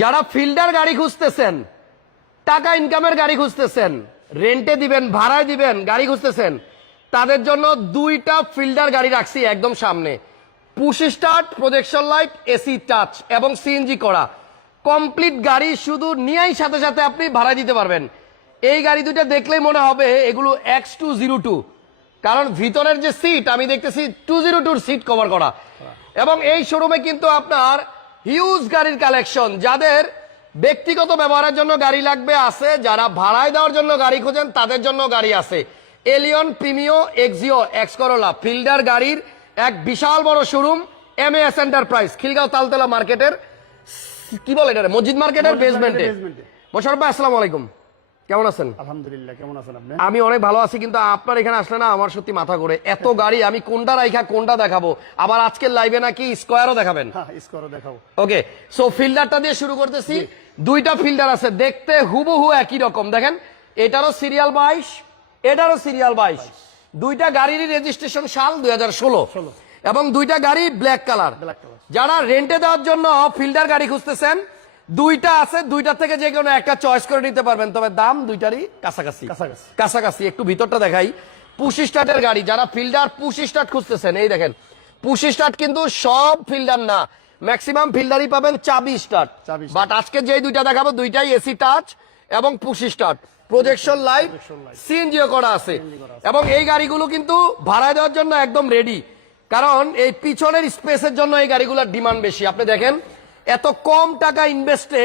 যারা ফিল্ডার গাড়ি খুঁজতেছেন, টাকা ইনকামের গাড়ি খুঁজতেছেন, রেন্টে দিবেন, ভাড়ায় দিবেন, গাড়ি খুঁজতেছেন, তাদের জন্য দুইটা ফিল্ডার গাড়ি রাখছি একদম সামনে। Push start, projection light, AC touch এবং সিএনজি করা কমপ্লিট গাড়ি, শুধু নিয়েই সাথে সাথে আপনি ভাড়া দিতে পারবেন। এই গাড়ি দুইটা দেখলেই মনে হবে এগুলো X202, কারণ ভিতরের যে সিট আমি দেখতেছি 202 সিট কভার করা। এবং এই শোরুমে কিন্তু আপনার হিউজ গাড়ির কালেকশন, যাদের ব্যক্তিগত ব্যবহারের জন্য গাড়ি লাগবে আছে, যারা ভাড়ায় দেওয়ার জন্য গাড়ি খোঁজেন তাদের জন্য গাড়ি আছে। Allion, Premio, Axio, X Corolla Fielder গাড়ির এক বিশাল বড় showroom MAS enterprise, Khilgaon Taltola মার্কেটের, কি বলে এটা, মসজিদ মার্কেটের বেসমেন্টে। মোশাররফ ভাই আসসালামু আলাইকুম, কেমন আছেন? আলহামদুলিল্লাহ, কেমন আছেন আপনি? আমি অনেক ভালো আছি, কিন্তু আপনার এখানে আসলে না আমার সত্যি মাথা ঘোরে। এত গাড়ি আমি কোনটা রাইখা কোনটা দেখাবো, আবার আজকের লাইভে নাকি স্কয়ারও দেখাবেন। হ্যাঁ, স্কয়ারও দেখাবো। ওকে, সো ফিল্ডারটা দিয়ে শুরু করতেছি। দুইটা ফিল্ডার আছে, দেখতে হুবহু একই রকম। দেখেন, এটারও সিরিয়াল 22, এটারও সিরিয়াল 22। দুইটা গাড়িরই রেজিস্ট্রেশন সাল 2016 এবং দুইটা গাড়ি ব্ল্যাক কালার। যারা রেন্টে দেওয়ার জন্য ফিল্ডার গাড়ি খুঁজতেছেন, দুইটা আছে, দুইটা থেকে যে কোনো একটা চয়েস করে নিতে পারবেন, তবে দাম দুইটারই কাছাকাছি কাছাকাছি। একটু ভিতরটা দেখাই। পুশ স্টার্টের গাড়ি, যারা ফিল্ডার পুশ স্টার্ট খুঁজতেছেন, এই দেখেন পুশ স্টার্ট, কিন্তু সব ফিল্ডার না, ম্যাক্সিমাম ফিল্ডারই পাবেন চাবি স্টার্ট। বাট আজকে যে দুইটা দেখাবো দুইটাই এসি টাচ এবং পুশ স্টার্ট, প্রজেকশন লাইট, সিএনজিও করা আছে। এবং এই গাড়িগুলো কিন্তু ভাড়ায় দেওয়ার জন্য একদম রেডি, কারণ এই পিছনের স্পেসের জন্য এই গাড়িগুলোর ডিমান্ড বেশি। আপনি দেখেন, এত কম টাকা ইনভেস্টে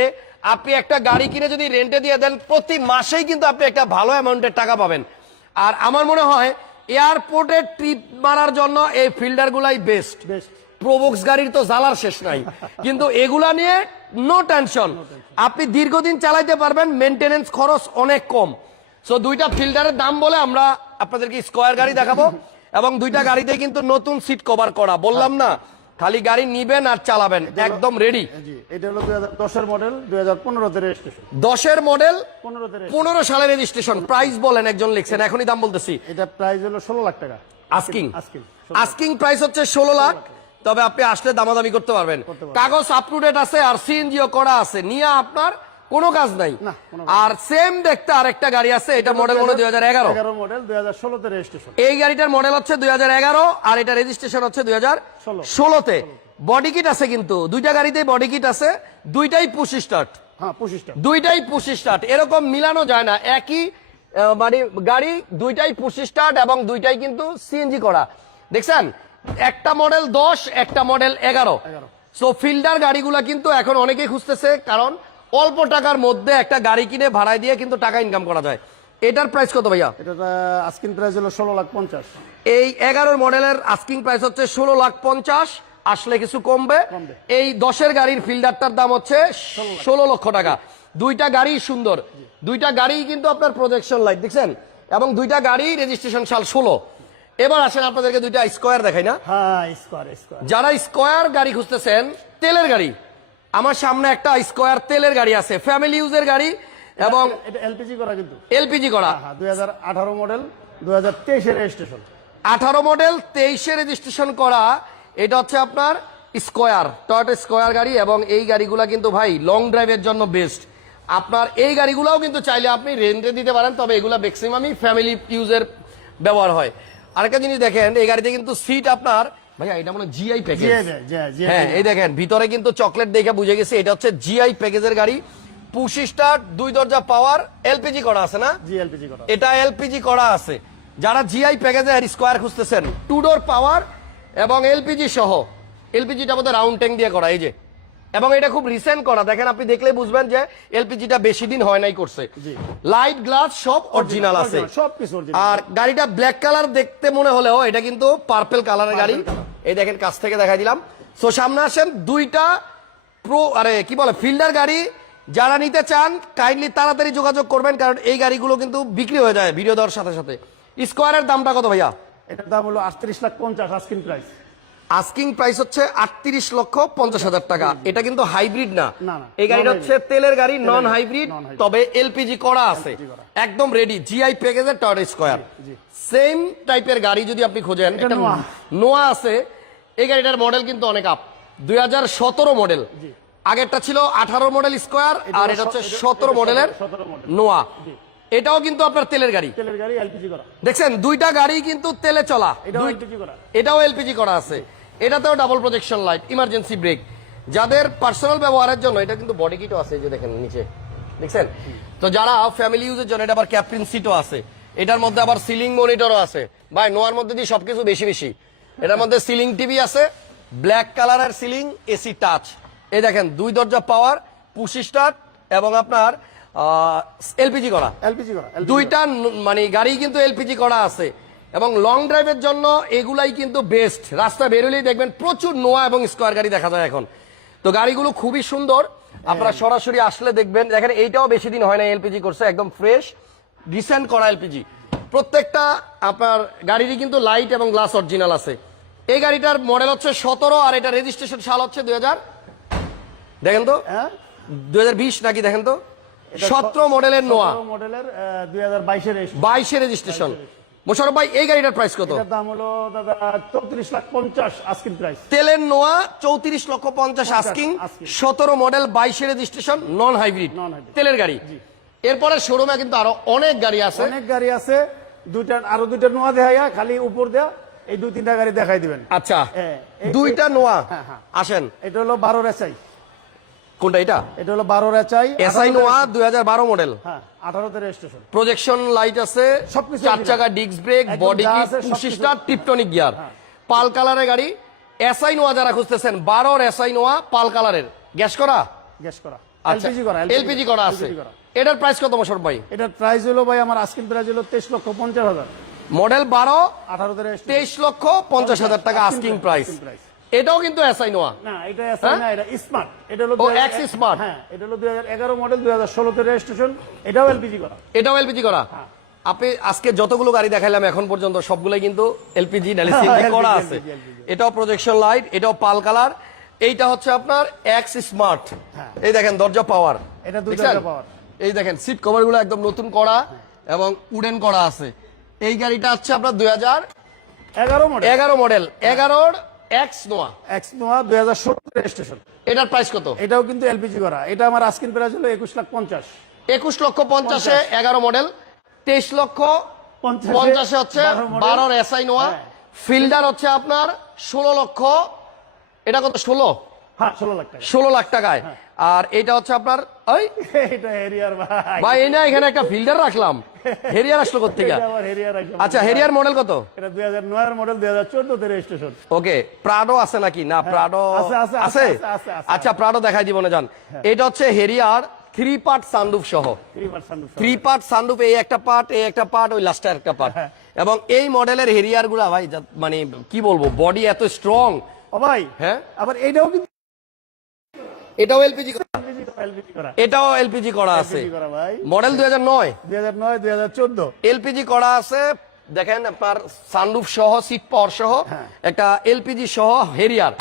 আপনি একটা গাড়ি কিনে যদি রেন্টে দিয়ে দেন, প্রতি মাসেই কিন্তু আপনি একটা ভালো অ্যামাউন্টের টাকা পাবেন। আর আমার মনে হয় এয়ারপোর্টে ট্রিপ মারার জন্য এই ফিল্ডার গুলাই বেস্ট। প্রোবক্স গাড়ির তো জ্বালার শেষ নাই, কিন্তু এগুলা নিয়ে নো টেনশন, আপনি দীর্ঘদিন চালাইতে পারবেন, মেনটেনেন্স খরচ অনেক কম। সো দুইটা ফিল্ডারের দাম বলে আমরা আপনাদেরকে স্কয়ার গাড়ি দেখাবো, এবং দুইটা গাড়িতে কিন্তু নতুন সিট কভার করা। বললাম না, খালি গাড়ি নিবেন আর চালাবেন, একদম রেডি। এটা হলো 2010 এর মডেল, 2015 তে রেজিস্ট্রেশন। 10 এর মডেল, 15 সালে রেজিস্ট্রেশন। প্রাইস বলেন, একজন লিখছেন, এখনই দাম বলতেছি। এটা প্রাইস হলো 16 লাখ টাকা। আস্কিং প্রাইস হচ্ছে 16 লাখ, তবে আপনি আসলে দামাদামি করতে পারবেন। কাগজ আপ টু ডেট আছে আর সিএনজিও করা আছে, নিয়ে আপনার কোনো কাজ নাই। আর সেম দেখতে আরেকটা গাড়ি আছে, এটা মডেল মনে 2011 মডেল, 2016 তে রেজিস্ট্রেশন। এই গাড়িটার মডেল হচ্ছে 2011 আর এটা রেজিস্ট্রেশন হচ্ছে 2016 তে। বডি কিট আছে, কিন্তু দুইটা গাড়িতেই বডি কিট আছে, দুইটাই পুশ স্টার্ট। হ্যাঁ, পুশ স্টার্ট, দুইটাই পুশ স্টার্ট, এরকম মিলানো যায় না। একই মানে গাড়ি, দুইটাই পুশ স্টার্ট এবং দুইটাই কিন্তু সিএনজি করা। দেখছেন, একটা মডেল 10, একটা মডেল 11। সো ফিল্ডার গাড়িগুলা কিন্তু এখন অনেকেই খুঁজতেছে, কারণ অল্প টাকার মধ্যে একটা গাড়ি কিনে ভাড়ায় দিয়ে কিন্তু টাকা ইনকাম করা যায়। এটার প্রাইস কত ভাইয়া? এটা আস্কিং প্রাইস হলো 16,50,000। এই 11 মডেলের আস্কিং প্রাইস হচ্ছে 16,50,000, আসলে কিছু কমবে। এই 10 গাড়ির ফিল্ডারটার দাম হচ্ছে 16 লক্ষ টাকা। দুইটা গাড়ি সুন্দর, দুইটা গাড়ি কিন্তু আপনার প্রজেকশন লাইট দেখছেন, এবং দুইটা গাড়ি রেজিস্ট্রেশন সাল 16। এবার আসেন আপনাদেরকে দুইটা স্কয়ার দেখাই না। হ্যাঁ, স্কয়ার। যারা স্কয়ার গাড়ি খুঁজতেছেন, তেলের গাড়ি, আমার সামনে একটা স্কয়ার তেলের গাড়ি আছে, ফ্যামিলি ইউজের গাড়ি, এবং এটা এলপিজি করা, কিন্তু এলপিজি করা। 2018 মডেল, 2023 এর রেজিস্ট্রেশন। 18 মডেল, 23 রেজিস্ট্রেশন করা। এটা হচ্ছে আপনার স্কয়ার, টয়োটা স্কয়ার গাড়ি, এবং এই গাড়িগুলা কিন্তু ভাই লং ড্রাইভের জন্য বেস্ট। আপনার এই গাড়িগুলাও কিন্তু চাইলে আপনি রেন্টে দিতে পারেন, তবে এগুলা ম্যাক্সিমামই ফ্যামিলি ইউজের ব্যবহার হয়। আরেকটা জিনিস দেখেন, এই গাড়িতে কিন্তু সিট আপনার, ভাইয়া এটা মনে জিআই প্যাকেজ। হ্যাঁ, এই দেখেন ভিতরে কিন্তু চকলেট দেখে বুঝে গেছে এটা হচ্ছে জিআই প্যাকেজের গাড়ি। পুশ স্টার্ট, 2 দরজা পাওয়ার, এলপিজি করা আছে না? জি, এলপিজি করা। এটা এলপিজি করা আছে। যারা জিআই প্যাকেজের স্কয়ার খুঁজতেছেন, 2 ডোর পাওয়ার এবং এলপিজি সহ, এলপিজিটা বোধহয় রাউন্ড ট্যাঙ্ক দিয়ে করা, এই যে, এবং এটা খুব রিসেন্ট করা। দেখেন, আপনি দেখলে বুঝবেন যে এলপিজিটা বেশি দিন হয় নাই করছে। লাইট গ্লাস সব অরিজিনাল আছে, সবকিছু অরিজিনাল। আর গাড়িটা ব্ল্যাক কালার দেখতে মনে হলেও এটা কিন্তু পার্পল কালারের গাড়ি। এই দেখেন, কাছ থেকে দেখাই দিলাম। সো সামনে আসেন, দুইটা কি বলে ফিল্ডার গাড়ি। যারা নিতে চান কাইন্ডলি তাড়াতাড়ি যোগাযোগ করবেন, কারণ এই গাড়িগুলো কিন্তু বিক্রি হয়ে যায় ভিডিও দেওয়ার সাথে সাথে। স্কয়ারের দামটা কত ভাইয়া? এটার দাম হলো 38,50,000 আস্কিং প্রাইস। আস্কিং প্রাইস হচ্ছে 38,50,000 টাকা। এটা কিন্তু হাইব্রিড না, এই গাড়িটা হচ্ছে তেলের গাড়ি, নন হাইব্রিড, তবে এলপিজি করা আছে, একদম রেডি। জিআই প্যাকেজের টয়োটা স্কয়ার, সেম টাইপের গাড়ি যদি আপনি খোঁজেন, এটা নোয়া আছে। এই গাড়িটার মডেল কিন্তু অনেক আপ, 2017 মডেল। আগেরটা ছিল 18 মডেল স্কোয়ার, আর এটা হচ্ছে 17 মডেলের 17 মডেল নোয়া। এটাও কিন্তু আপনার তেলের গাড়ি, তেলের গাড়ি এলপিজি করা। দেখছেন দুইটা গাড়ি কিন্তু তেলে চলা, এটাও এলপিজি করা। এটাও এলপিজি করা আছে। এটাতেও double projection light, emergency break, যাদের পার্সোনাল ব্যবহারের জন্য। এটা কিন্তু বডি কিটও আছে, এই যে দেখেন নিচে, দেখছেন? তো যারা ফ্যামিলি ইউজের জন্য, এটা আবার ক্যাপ্টেন সিটও আছে, এটার মধ্যে আবার সিলিং মনিটরও আছে। ভাই নোয়ার মধ্যে দিয়ে সবকিছু বেশি বেশি। এটার মধ্যে সিলিং টিভি আছে, ব্ল্যাক কালারের সিলিং, এসি টাচ। এই দেখেন 2 দরজা পাওয়ার, পুশ স্টার্ট, এবং আপনার এলপিজি করা। এলপিজি করা। দুইটা মানে গাড়ি কিন্তু এলপিজি করা আছে, এবং লং ড্রাইভের জন্য এগুলাই কিন্তু বেস্ট। রাস্তা বেরোলেই দেখবেন প্রচুর নোয়া এবং স্কোয়ার গাড়ি দেখা যায় এখন। তো গাড়িগুলো খুবই সুন্দর, আপনারা সরাসরি আসলে দেখবেন। দেখেন এইটাও বেশি দিন হয় না এলপিজি করছে, একদম ফ্রেশ রিসেন্ট করা এলপিজি। প্রত্যেকটা আপনার গাড়িরই কিন্তু লাইট এবং গ্লাস অরিজিনাল আছে। এই গাড়িটার মডেল হচ্ছে 17, আর এটা রেজিস্ট্রেশন সাল হচ্ছে 2000, দেখেন তো 2020 নাকি, দেখেন তো 17 মডেলের নোয়া, মডেলের 2022 এর 22 রেজিস্ট্রেশন। মোশাররফ ভাই এই গাড়িটার প্রাইস কত? এটার দাম হলো দাদা 34,50,000 আস্কিং প্রাইস। তেলের নোয়া 34,50,000 asking, 17 model 22 registration, non hybrid তেলের গাড়ি। এরপরে শোরুমে কিন্তু আরো অনেক গাড়ি আছে, অনেক গাড়ি আছে। আরো দুইটা নোয়া দেখাইয়া, খালি উপর দেয়া এই 2-3টা গাড়ি দেখাই দিবেন। আচ্ছা হ্যাঁ, দুইটা নোয়া। হ্যাঁ, হ্যাঁ। আসেন, এটা হলো 12 এসআই। কোনটা এটা? এটা হলো 12 এসআই, এসআই নোয়া 2012 মডেল। হ্যাঁ, 18 তে রেজিস্ট্রেশন। প্রজেকশন লাইট আছে, সবকিছু 4 original। চাকা ডিস্ক ব্রেক, একদম বডি যা কিট, আছে পুশ সবকিছু। স্টার্ট, টিপটনিক গিয়ার, পাল কালারের গাড়ি। এসআই নোয়া যারা খুঁজতেছেন, 12 এসআই নোয়া পাল কালারের, গ্যাস করা, গ্যাস করা, আচ্ছা এলপিজি করা, এলপিজি করা আছে। LPG করা। এটার প্রাইস কত মোশাররফ ভাই? এটার প্রাইস হলো ভাই, আমার আস্কিং প্রাইস হলো 23,50,000। মডেল 12, 18 তে রেজিস্ট্রেশন। 23,50,000 টাকা আস্কিং প্রাইস। এটাও কিন্তু এসআই নোয়া। না, এটা এসআই না, এটা স্মার্ট। এটা হলো ও, X Smart। হ্যাঁ, এটা হলো 2011 মডেল, 2016 তে রেজিস্ট্রেশন। এটাও এলপিজি করা। এটাও এলপিজি করা। আপনি আজকে যতগুলো গাড়ি দেখাইলাম এখন পর্যন্ত সবগুলাই কিন্তু এলপিজি করা আছে। এটাও প্রজেকশন লাইট, এটাও পাল কালার। এইটা হচ্ছে আপনার এক্স স্মার্ট। এই দেখেন দরজা পাওয়ার, এটা 2 দরজা পাওয়ার। এই দেখেন সিট কভার গুলো একদম নতুন করা এবং উডেন করা আছে। এই গাড়িটা হচ্ছে আপনার 11 মডেল। 11 মডেল, 11 এক্স নোয়া। এক্স নোয়া 2016 তে রেজিস্ট্রেশন। এটার প্রাইস কত? এটাও কিন্তু এলপিজি করা। এটা আমার আস্কিং প্রাইস হলো 21,50,000। 21,50,000 11 মডেল। 23,50,000 হচ্ছে 12 এসআই নোয়া। ফিল্ডার হচ্ছে আপনার 16 লক্ষ। এটা কত? 16? হ্যাঁ, 16 লাখ টাকা। 16 লাখ টাকায়। আর এটা হচ্ছে আপনার ওই এটা হেরিয়ার ভাই। ভাই, এই না এখানে একটা ফিল্ডার রাখলাম, হেরিয়ার আসলো কোথেকে? এটা আবার হেরিয়ার রাখলাম। আচ্ছা, হেরিয়ার মডেল কত? এটা 2009 এর মডেল, 2014 তে রেজিস্ট্রেশন। ওকে, প্রাডো আছে নাকি? না, প্রাডো আছে, আছে, আছে। আছে। আচ্ছা, প্রাডো দেখাই দিব না যান। এটা হচ্ছে হেরিয়ার 3 পার্ট সানরুফ সহ। 3 পার্ট সানরুফ, এই একটা পার্ট, এই একটা পার্ট, ওই লাস্টে একটা পার্ট। এবং এই মডেলের হেরিয়ার গুলা ভাই মানে কি বলবো, বডি এত স্ট্রং। ও ভাই, হ্যাঁ, আবার এইটাও কিন্তু এটাও এলপিজি করা। এলপিজি করা। এটাও এলপিজি করা আছে। এলপিজি করা ভাই। মডেল 2009, 2014। এলপিজি করা আছে। দেখেন আপনার সানরুফ সহ, সিট পাওয়ার সহ, একটা এলপিজি সহ হেরিয়ার।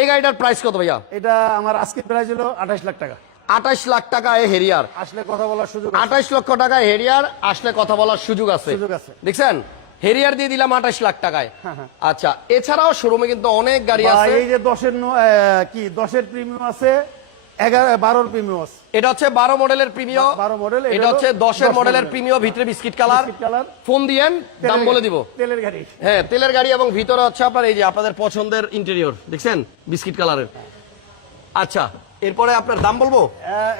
এই গাড়িটার প্রাইস কত ভাইয়া? এটা আমার আজকে প্রাইস হলো 28 লাখ টাকা। 28 লাখ টাকায় হেরিয়ার। আসলে কথা বলার সুযোগ আছে। 28 লক্ষ টাকায় হেরিয়ার আসলে কথা বলার সুযোগ আছে। সুযোগ আছে। দেখছেন, হেরিয়ার দিয়ে দিলাম 28 লাখ টাকায়। আচ্ছা, এছাড়াও শোরুমে কিন্তু অনেক গাড়ি আছে। এই যে 10 এর কি 10 এর প্রিমিয়াম আছে, 12 এর প্রিমিয়াম আছে। এটা হচ্ছে 12 মডেলের প্রিমিয়াম। 12 মডেল। এটা হচ্ছে 10 এর মডেলের প্রিমিয়াম, ভিতরে বিস্কিট কালার। ফোন দিয়েন, দাম বলে দিব। তেলের গাড়ি। হ্যাঁ, তেলের গাড়ি, এবং ভিতরে হচ্ছে আপনার এই যে আপনাদের পছন্দের ইন্টেরিয়র, দেখছেন বিস্কিট কালারের। আচ্ছা, এরপরে আপনার দাম বলবো।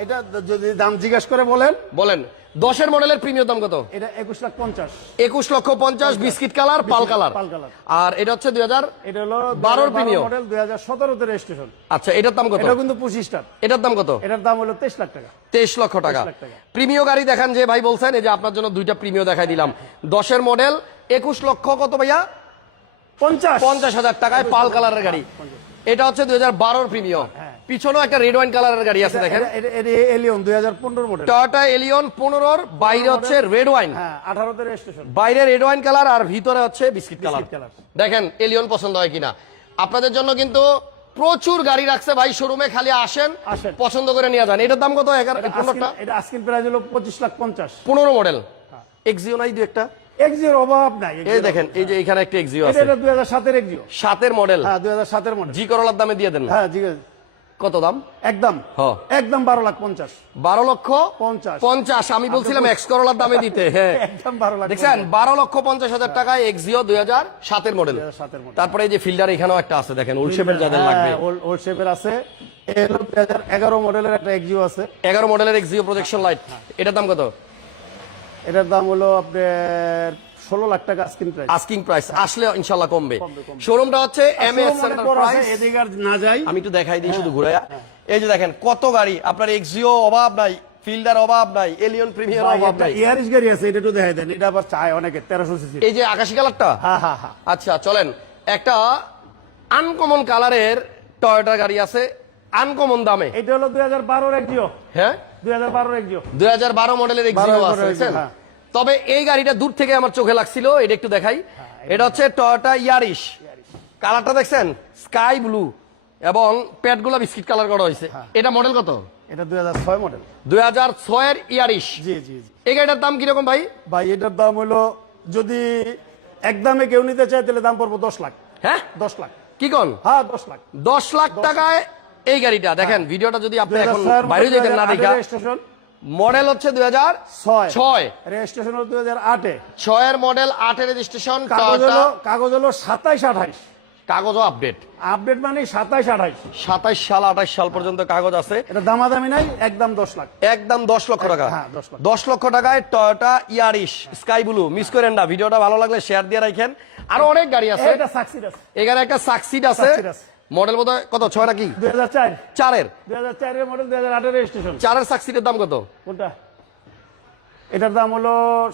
এটা যদি দাম জিজ্ঞাসা করে বলেন। বলেন, 10 এর মডেলের প্রিমিয়াম দাম কত? এটা 21,50,000। 21,50,000, বিস্কিট কালার, পাল কালার। আর এটা হচ্ছে 2000, এটা হলো 12 প্রিমিয়াম মডেল, 2017 তে রেজিস্ট্রেশন। আচ্ছা, এটার দাম কত? এটা কিন্তু 25 স্টার। এটার দাম কত? এটার দাম হলো 23 লাখ টাকা। 23 লক্ষ টাকা। প্রিমিয় গাড়ি দেখান যে ভাই বলছেন, এই যে আপনার জন্য দুইটা প্রিমিয় দেখাই দিলাম। 10 এর মডেল 21 লক্ষ কত ভাইয়া? 50,000 টাকায় পাল কালারের গাড়ি। এটা হচ্ছে 2012 প্রিমিয়াম। পিছনেও একটা রেড ওয়াইন কালারের গাড়ি আছে, দেখেন। Allion 2015 model. টয়োটা এলিয়ন 15, বাইরে হচ্ছে রেড ওয়াইন। হ্যাঁ, 18 তে রেজিস্ট্রেশন। বাইরে রেড ওয়াইন কালার, আর ভিতরে হচ্ছে বিস্কিট কালার। দেখেন এলিয়ন পছন্দ হয় কিনা। আপনাদের জন্য কিন্তু প্রচুর গাড়ি রাখছে ভাই শোরুমে, খালি আসেন, পছন্দ করে নিয়ে যান। এটার দাম কত? 15টা। এটা আস্কিং প্রাইস হলো 25,50,000। 15 মডেল। এক্সিও নাই, দুই একটা এক্সিওর অভাব নাই। এই দেখেন, এই যে এখানে একটা এক্সিও আছে। এটা 2007 এর এক্সিও। 7 এর মডেল। হ্যাঁ, 2007 এর মডেল। জি করলার দামে দিয়ে দেন না। হ্যাঁ, ঠিক আছে। কত দাম? একদম হ্যাঁ। একদম 12,50,000 12,50,000 আমি বলছিলাম এক্স করোলার দামে দিতে। হ্যাঁ একদম 12,50,000 দেখছেন 12,50,000 টাকায় এক্সিও 2007 মডেল। 2007 এর model। তারপরে এই যে ফিল্ডার এখানেও একটা আছে দেখেন, ওল্ড শেপের যাদের লাগবে। ওল্ড শেপের আছে। এই হলো 2011 মডেলের একটা এক্সিও আছে। 11 মডেলের এক্সিও প্রজেকশন লাইট, এটার দাম কত? এটার দাম হলো আপনার 16 লাখ টাকা আস্কিং প্রাইস। আস্কিং প্রাইস, আসলে ইনশাআল্লাহ কমবে। শোরুমটা হচ্ছে এমএস এন্টারপ্রাইজ। এদিকে আর না যাই, আমি একটু দেখাই দিই শুধু ঘুরাইয়া। এই যে দেখেন কত গাড়ি, আপনার এক্সিও অভাব নাই, ফিল্ডার অভাব নাই, এলিয়ন প্রিমিয়ার অভাব নাই। ইয়ারিশ গাড়ি আছে, এটা একটু দেখাই দেন। এটা আবার চায় অনেকে 1300 সিসি। এই যে আকাশি কালারটা, হ্যাঁ হ্যাঁ হ্যাঁ। আচ্ছা চলেন, একটা আনকমন কালারের টয়োটা গাড়ি আছে আনকমন দামে। এটা হলো 2012 এর এক্সিও। হ্যাঁ 2012 এর এক্সিও। 2012 মডেলের এক্সিও 12 আছে মডেলের দেখছেন? হ্যাঁ। তবে এই গাড়িটা দূর থেকে আমার চোখে লাগছিল, এটা একটু দেখাই। এটা হচ্ছে টয়োটা ইয়ারিশ, কালারটা দেখছেন স্কাই ব্লু এবং প্যাডগুলো বিস্কিট কালার করা হয়েছে। এটা মডেল কত? এটা 2006 মডেল। 2006 এর ইয়ারিশ। জি জি জি। এই গাড়িটার দাম কিরকম ভাই? ভাই এটার দাম হলো, যদি একদমে কেউ নিতে চায় তাহলে দাম পড়বো 10 লাখ। হ্যাঁ 10 লাখ। কি কোন? হ্যাঁ 10 লাখ। 10 লাখ টাকায় এই গাড়িটা দেখেন। ভিডিওটা যদি আপনি এখন 2006 বাইরে যেতেন না দেখা, রেজিস্ট্রেশন। মডেল হচ্ছে 2006, রেজিস্ট্রেশন হলো 2008 এ। 6 এর মডেল, 8 এর রেজিস্ট্রেশন। কাগজ হলো 27-28। কাগজও আপডেট, আপডেট মানে 27-28। 27 সাল 28 সাল পর্যন্ত কাগজ আছে। এটা দামাদামি নাই, একদম 10 লাখ। একদম 10 লক্ষ টাকা। হ্যাঁ, 10 লাখ। 10 লক্ষ টাকায় টয়োটা ইয়ারিশ স্কাই ব্লু। মিস করেন না, ভিডিওটা ভালো লাগলে শেয়ার দিয়ে রাখেন। আরো অনেক গাড়ি আছে। এটা সাকসিড আছে। এখানে একটা সাকসিড আছে, সাকসিড আছে। মডেল বোধহয় কত, 6 নাকি 2004। 4 এর? 2004 এর মডেল, 2008 এর রেজিস্ট্রেশন। 4 এর সাকসিডের দাম কত? কোনটা? এটার দাম হলো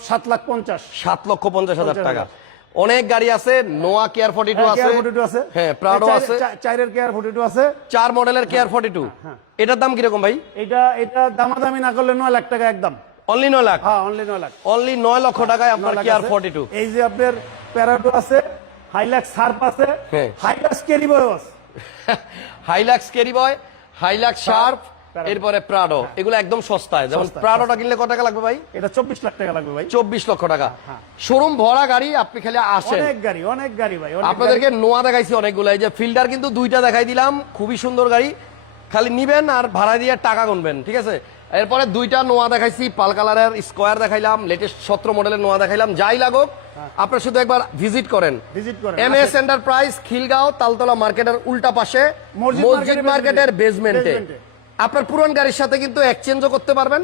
7,50,000। 7,50,000 টাকা। অনেক গাড়ি আছে। নোয়া কেয়ার 42 আছে। কেয়ার 42 আছে। হ্যাঁ প্রাডো আছে। 4 এর কেয়ার 42 আছে। 4 মডেলের কেয়ার 42। এটার দাম কিরকম ভাই? এটা দামাদামি না করলে 9 লাখ টাকা একদম। অনলি 9 লাখ। হ্যাঁ অনলি 9 লাখ। অনলি 9 লক্ষ টাকায় আপনার 9 লাখ কেয়ার আছে। 42। এই যে আপনার প্যারাডো আছে, হাইলাক্স শার্প আছে, হ্যাঁ। হাইলাক্স ক্যারি বয় আছে। হাইলাক্স ক্যারি বয়, হাইলাক্স শার্প, প্রাডো। এরপরে প্রাডো। এগুলো একদম সস্তায়। যেমন সস্তায়, প্রাডোটা কিনলে কত টাকা লাগবে ভাই? এটা 24 লাখ টাকা লাগবে ভাই। 24 লক্ষ টাকা। শোরুম ভরা গাড়ি, আপনি খালি আসেন। অনেক গাড়ি ভাই, অনেক আপনাদেরকে নোয়া দেখাইছি অনেকগুলো। এই যে ফিল্ডার কিন্তু 2টা দেখাই দিলাম, খুবই সুন্দর গাড়ি। খালি নিবেন আর ভাড়া দিয়ে টাকা গুনবেন, ঠিক আছে? এরপরে 2টা নোয়া দেখাইছি, পাল কালারের স্কোয়ার দেখাইলাম, লেটেস্ট 17 মডেলের নোয়া দেখাইলাম। যাই লাগুক আপনারা শুধু একবার ভিজিট করেন। এমএস এন্টারপ্রাইজ, খিলগাঁও, তালতলা মার্কেটের উল্টা পাশে, মসজিদ মার্কেটের বেসমেন্টে। আপনার পুরান গাড়ির সাথে কিন্তু এক্সচেঞ্জও করতে পারবেন।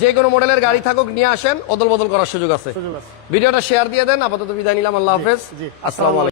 যে কোনো মডেলের গাড়ি থাকুক নিয়ে আসেন, অদল বদল করার সুযোগ আছে। ভিডিওটা শেয়ার দিয়ে দেন। আপাতত বিদায় নিলাম, আল্লাহ হাফেজ, আসসালামু আলাইকুম।